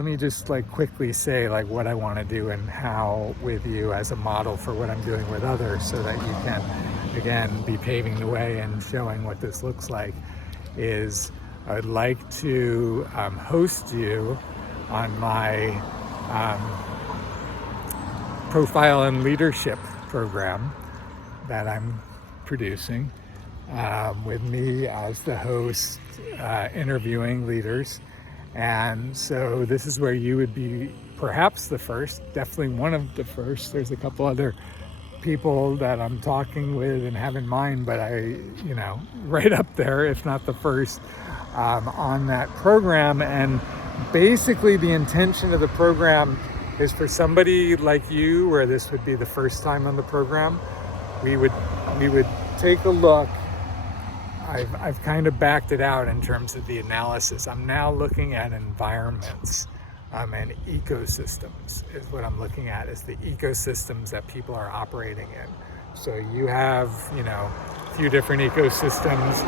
let me just like quickly say like what I want to do and how with you as a model for what I'm doing with others, so that you can again be paving the way and showing what this looks like. Is I'd like to host you on my profile and leadership program that I'm producing, with me as the host, interviewing leaders. And so this is where you would be perhaps the first, definitely one of the first. There's a couple other people that I'm talking with and have in mind, but right up there, if not the first, on that program. And basically the intention of the program is for somebody like you, where this would be the first time on the program, we would take a look. I've kind of backed it out in terms of the analysis. I'm now looking at environments and ecosystems is what I'm looking at, is the ecosystems that people are operating in. So you have, a few different ecosystems.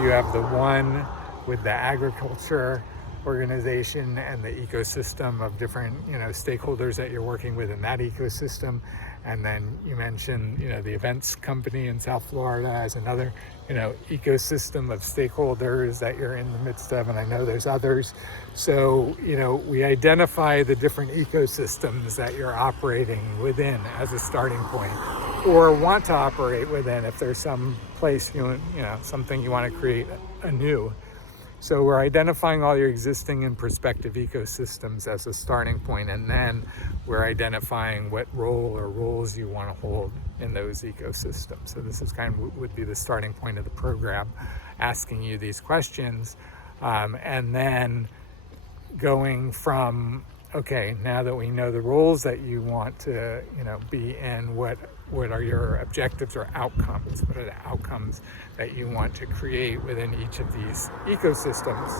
You have the one with the agriculture organization and the ecosystem of different, stakeholders that you're working with in that ecosystem. And then you mentioned, the events company in South Florida as another, ecosystem of stakeholders that you're in the midst of. And I know there's others. So, we identify the different ecosystems that you're operating within as a starting point, or want to operate within if there's some place, something you want to create anew. So we're identifying all your existing and prospective ecosystems as a starting point, and then we're identifying what role or roles you want to hold in those ecosystems. So this is kind of would be the starting point of the program, asking you these questions, and then going from, okay, now that we know the roles that you want to, be in, what are your objectives or outcomes? What are the outcomes that you want to create within each of these ecosystems?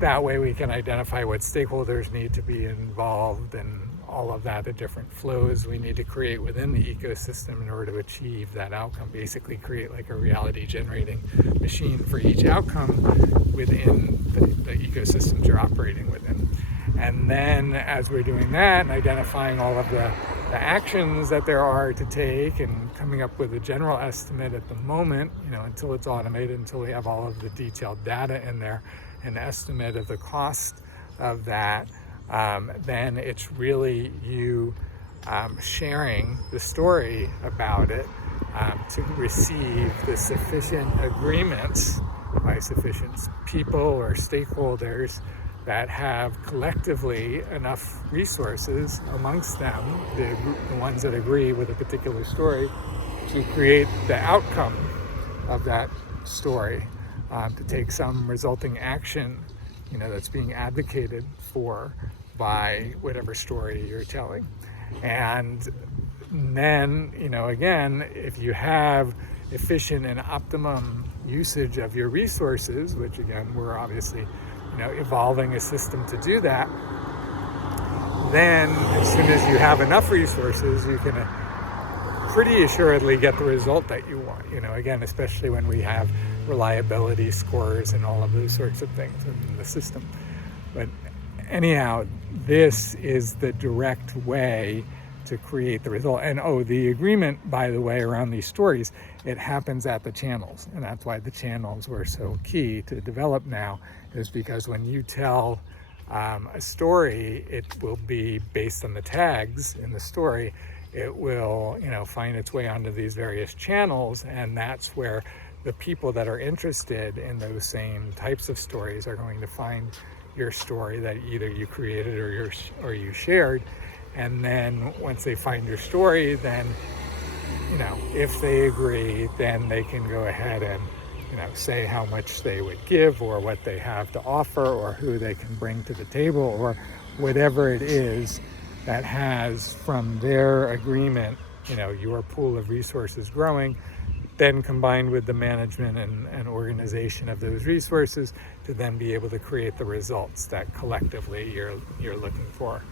That way we can identify what stakeholders need to be involved and all of that, the different flows we need to create within the ecosystem in order to achieve that outcome. Basically create like a reality generating machine for each outcome within the ecosystems you're operating within. And then as we're doing that and identifying all of the actions that there are to take and coming up with a general estimate at the moment, until it's automated, until we have all of the detailed data in there, an estimate of the cost of that, then it's really you sharing the story about it to receive the sufficient agreements by sufficient people or stakeholders that have collectively enough resources amongst them, the ones that agree with a particular story, to create the outcome of that story, to take some resulting action, that's being advocated for by whatever story you're telling. And then, again, if you have efficient and optimum usage of your resources, which again, we're obviously evolving a system to do that, then as soon as you have enough resources, you can pretty assuredly get the result that you want, again, especially when we have reliability scores and all of those sorts of things in the system. But anyhow, this is the direct way to create the result. And the agreement, by the way, around these stories, it happens at the channels. And that's why the channels were so key to develop now, is because when you tell a story, it will be based on the tags in the story. It will, find its way onto these various channels, and that's where the people that are interested in those same types of stories are going to find your story that either you created or you shared. And then once they find your story, then, if they agree, then they can go ahead and, say how much they would give or what they have to offer or who they can bring to the table or whatever it is that has, from their agreement, your pool of resources growing, then combined with the management and organization of those resources to then be able to create the results that collectively you're looking for.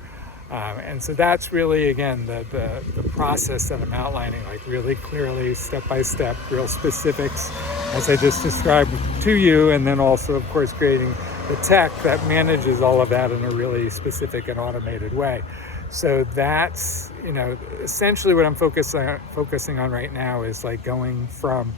And so that's really, again, the process that I'm outlining, like really clearly, step by step, real specifics, as I just described to you, and then also, of course, creating the tech that manages all of that in a really specific and automated way. So that's, essentially what I'm focusing on right now is like going from,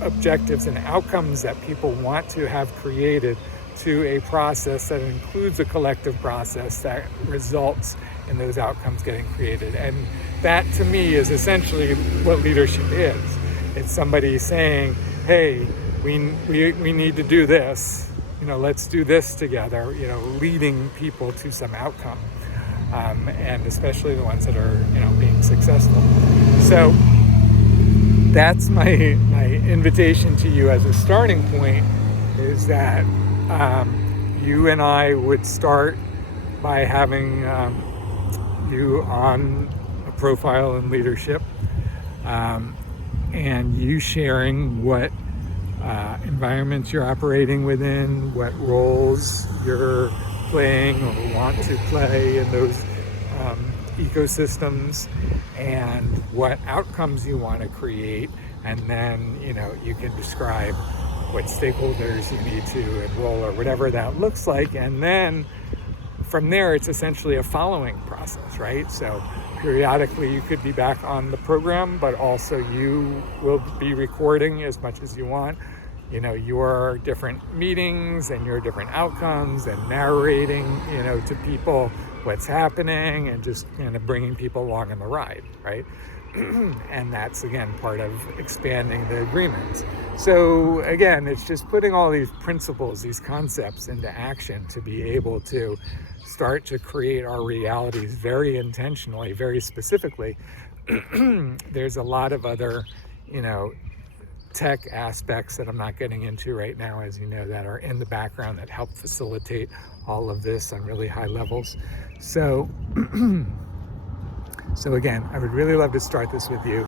objectives and outcomes that people want to have created to a process that includes a collective process that results in those outcomes getting created. And that to me is essentially what leadership is. It's somebody saying, hey, we need to do this, let's do this together, leading people to some outcome. And especially the ones that are, being successful. So that's my invitation to you as a starting point, is that you and I would start by having you on a profile in leadership, and you sharing what environments you're operating within, what roles you're playing or want to play in those ecosystems, and what outcomes you want to create. And then you can describe what stakeholders you need to enroll or whatever that looks like. And then from there, it's essentially a following process, right? So periodically you could be back on the program, but also you will be recording as much as you want, your different meetings and your different outcomes, and narrating, to people what's happening, and just kind of bringing people along on the ride, right? And that's, again, part of expanding the agreements. So again, it's just putting all these principles, these concepts into action to be able to start to create our realities very intentionally, very specifically. There's a lot of other, tech aspects that I'm not getting into right now, as you know, that are in the background that help facilitate all of this on really high levels. So again, I would really love to start this with you.